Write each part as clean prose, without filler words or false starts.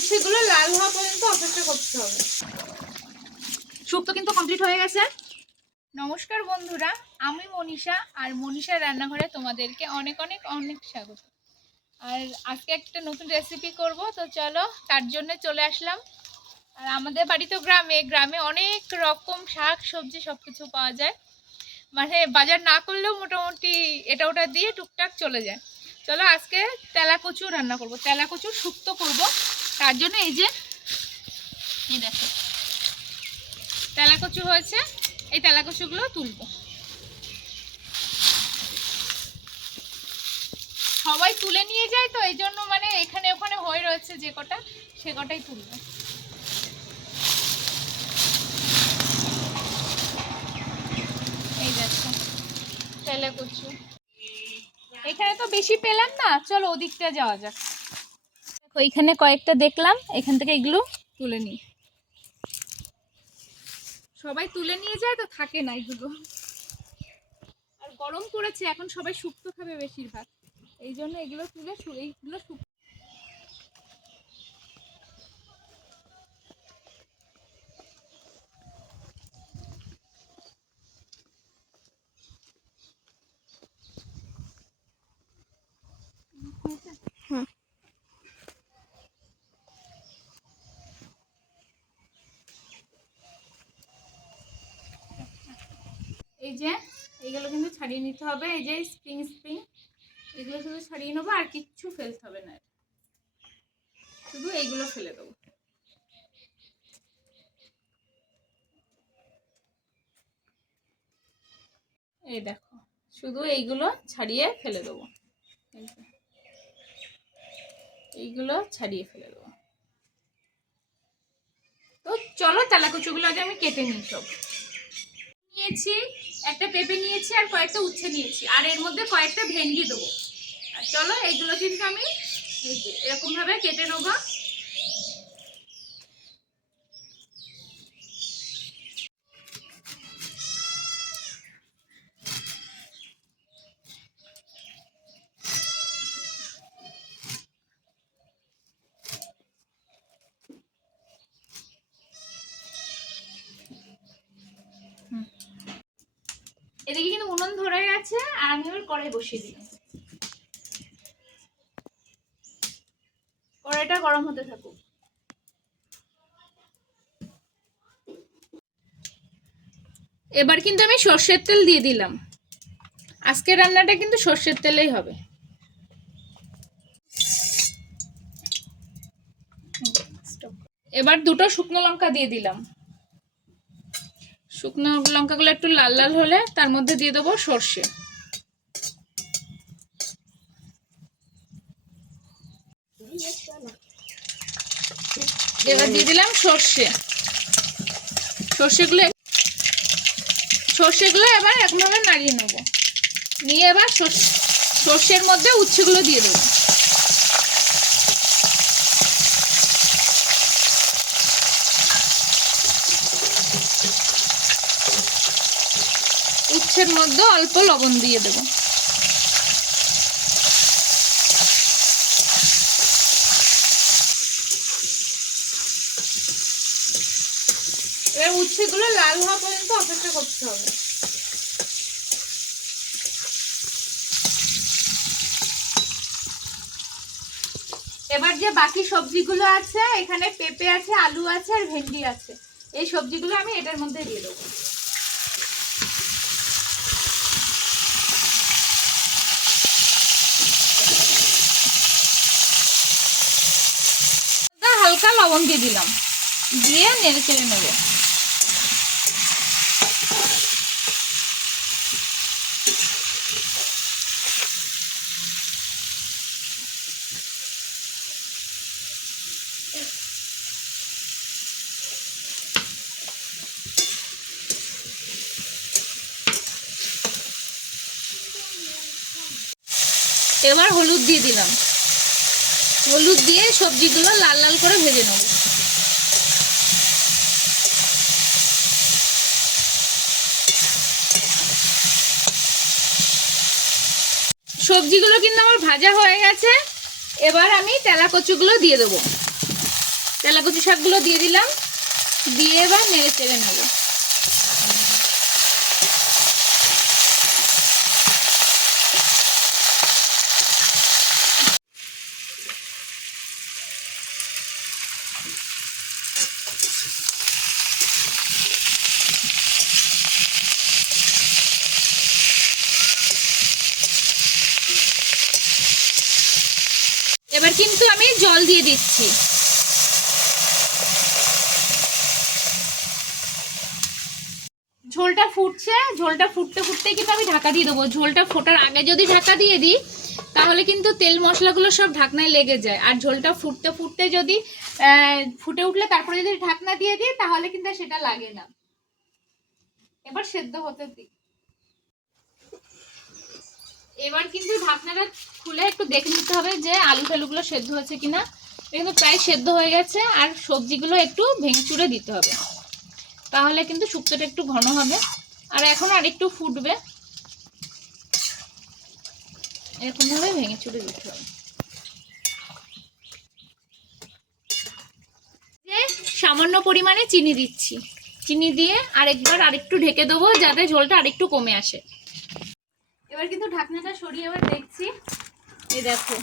উচ্ছেগুলো লাল হওয়া পর্যন্ত অপেক্ষা করতে হবে। শুক্তো কিন্তু কমপ্লিট হয়ে গেছে। নমস্কার বন্ধুরা, আমি মনীষা, আর মনীষার রান্নাঘরে তোমাদেরকে অনেক অনেক অনেক স্বাগত। আর আজকে একটা নতুন রেসিপি করব, তো চলো তার জন্য চলে আসলাম। আর আমাদের বাড়ি তো গ্রামে অনেক রকম শাক সবজি সব কিছু পাওয়া যায়, মানে বাজার না করলেও মোটামুটি এটা ওটা দিয়ে টুকটাক চলে যায়। চলো আজকে তেলা কচু রান্না করব, তেলা কচুর শুক্তো করব। তার জন্য এই দেখো তেলা কচু হয়েছে, এই তেলা কচুগুলো তুলবো। সবাই তুলে নিয়ে যায়, তো এই জন্য মানে এখানে ওখানে হয়ে রয়েছে, যে কটা সে কটাই তুলবো। এই দেখো তেলা কচু, এখানে তো বেশি পেলাম না, চলো ওদিকটা যাওয়া যাক। দেখো এখানে কয়েকটা দেখলাম, এখান থেকে এগুলো তুলে নিই। সবাই তুলে নিয়ে যায় তো থাকে না এগুলো, আর গরম পড়েছে, এখন সবাই শুক্তো খাবে বেশিরভাগ, এই জন্য এগুলো তুলে এইগুলো এই যে এইগুলো কিন্তু ছাড়িয়ে নিতে হবে। এই যে স্প্রিং এগুলো শুধু ছাড়িয়ে নেবো, আর কিচ্ছু ফেলতে হবে না, শুধু এইগুলো ফেলে দেবো। এই দেখো শুধু এইগুলো ছাড়িয়ে ফেলে দেবো, এইগুলো ছাড়িয়ে ফেলে দেবো। তো চলো তেলা কচুগুলো আগে আমি কেটে নিই। সব নিয়েছি, একটা পেঁপে নিয়েছি, আর কয়েকটা উচ্ছে নিয়েছি, আর এর মধ্যে কয়েকটা ভেন্ডি দেবো। আর চলো এইগুলো কিন্তু আমি এরকম ভাবে কেটে নেবো। এদিকে কিন্তু উনুন ধরে গেছে, আর আমি এবার কড়াই বসিয়ে দিলাম। কড়াইটা গরম হতে থাকুক। এবার কিন্তু আমি সর্ষের তেল দিয়ে দিলাম। আজকের রান্নাটা কিন্তু সর্ষের তেলেই হবে। এবার দুটো শুকনো লঙ্কা দিয়ে দিলাম। শুকনো লঙ্কাগুলো একটু লাল লাল হলে তার মধ্যে দিয়ে দেবো সর্ষে। এবার দিয়ে দিলাম সর্ষেগুলো এবার এরকমভাবে নাড়িয়ে নেবো। নিয়ে এবার সর্ষের মধ্যে উচ্ছেগুলো দিয়ে দেবো। উচ্ছের মধ্যে অল্প লবণ দিয়ে দেবো। এবার উচ্ছেগুলো লাল হওয়া পর্যন্ত অপেক্ষা করতে হবে। এবার যে বাকি সবজিগুলো আছে, এখানে পেঁপে আছে, আলু আছে, আর ভেন্ডি আছে, এই সবজিগুলো আমি এটার মধ্যে দিয়ে দেবো। হালকা লবণ দিয়ে দিলাম, দিয়ে নেড়ে চেড়ে নেবো। এবার হলুদ দিয়ে দিলাম, হলুদ দিয়ে সবজিগুলো লাল লাল করে ভেজে নেব। সবজিগুলো কিন্তু আমার ভাজা হয়ে গেছে। এবার আমি তেলা কচুগুলো দিয়ে দেবো। তেলাকুচি শাকগুলো দিয়ে দিলাম, দিয়ে এবার নেড়ে চেড়ে নেবো। এবার কিন্তু আমি জল দিয়ে দিচ্ছি। ঝোলটা ফুটছে, ঝোলটা ফুটতে ফুটতেই কিন্তু আমি ঢাকা দিয়ে দেবো। ঝোলটা ফোটার আগে যদি ঢাকা দিয়ে দিই তাহলে কিন্তু তেল মশলাগুলো সব ঢাকনায় লেগে যায়, আর ঝোলটা ফুটতে ফুটতে যদি ফুটে উঠলে তারপরে যদি ঢাকনা দিয়ে দিই তাহলে কিন্তু সেটা লাগে না। এবার সেদ্ধ হতে দিই। এবার কিন্তু ঢাকনাটা খুলে একটু দেখে নিতে হবে যে আলু টালুগুলো সেদ্ধ হয়েছে কিনা। কিন্তু প্রায় সেদ্ধ হয়ে গেছে, আর সবজিগুলো একটু ভেঙে চুড়ে দিতে হবে, তাহলে কিন্তু শুক্তোটা একটু ঘন হবে। আর এখন আর একটু ফুটবে, এরকম ভাবে ভেঙে চুড়ে দিতে হবে। যে সামান্য পরিমাণে চিনি দিচ্ছি, চিনি দিয়ে আরেকটু ঢেকে দেবো যাতে ঝোলটা আরেকটু কমে আসে। এবার কিন্তু ঢাকনাটা সরিয়ে এবার দেখছি, এই দেখো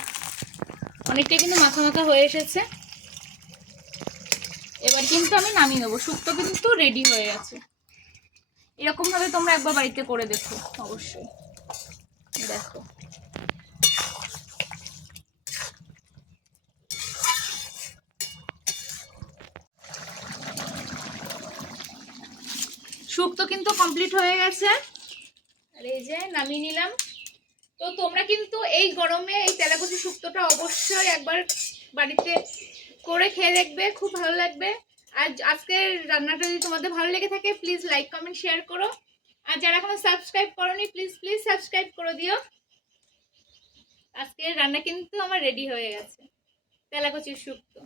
অনেকটা কিন্তু মাখা মাখা হয়ে এসেছে। এবার কিন্তু আমি নামিয়ে নেবো, শুক্তো কিন্তু রেডি হয়ে গেছে। এরকম ভাবে তোমরা একবার বাড়িতে করে দেখো অবশ্যই। দেখো শুক্তো কিন্তু কমপ্লিট হয়ে গেছে, আর এই যে নামিয়ে নিলাম। তো তোমরা কিন্তু এই গরমে এই তেলাকুচি শুক্তোটা অবশ্যই একবার বাড়িতে করে খেয়ে দেখবে, খুব ভালো লাগবে। আর আজকের রান্নাটা যদি তোমাদের ভালো লেগে থাকে প্লিজ লাইক কমেন্ট শেয়ার করো, আর যারা এখনো সাবস্ক্রাইব করোনি প্লিজ প্লিজ সাবস্ক্রাইব করে দিও। আজকের রান্না কিন্তু আমার রেডি হয়ে গেছে, তেলাকুচির শুক্তো।